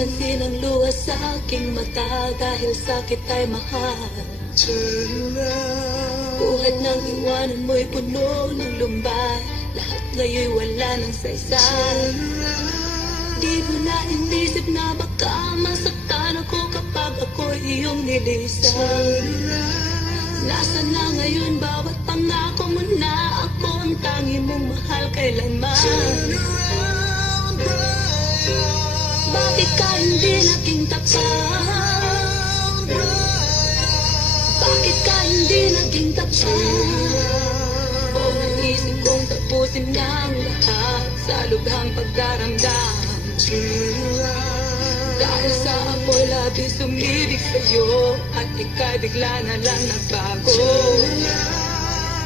mapansin ang luha sa aking mata dahil sakit ay mahal. Buhat ng iwanan mo'y puno ng lumbay, lahat ngayon'y wala ng saysay. Di mo na inisip na baka masaktan ako kapag ako'y iyong nilisan. Nasaan na ngayon bawat pangako mo na ako ang tangi mong mahal kailanman? Bakit ka hindi naging tapat? Bakit ka hindi naging tapat? O naisip kong tapusin ng lahat sa lubhang pagdaramdam. Dahil sa apoy labis umibig sa'yo at ika'y bigla na lang nagbago.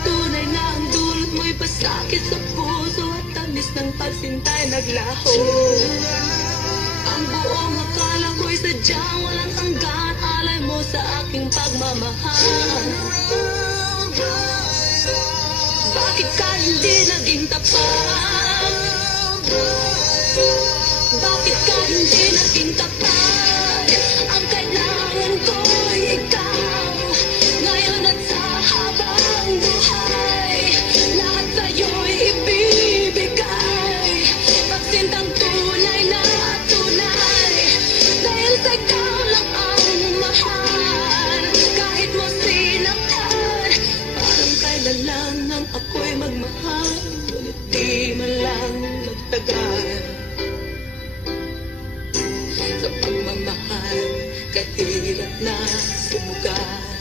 Tunay na ang dulot mo'y pasakit sa puso at tamis ng pagsintay naglaho. Ang buong akala ko'y sadyang walang hanggan, alay mo sa aking pagmamahal. Bakit ka hindi naging tapat? Bakit ka hindi naging tapat? Ang kailangan ko'y ikaw ngayon at sa habang buhay. Lahat sa'yo'y ibibigay, pagsintang tunay na tunay. Dahil sa ikaw lang ang mahal, kahit mo sinaktan. Parang kailan lang nang ako'y magmahal, ngunit di man lang nagtagal. Sa pagmamahal, kahirap na sumugal.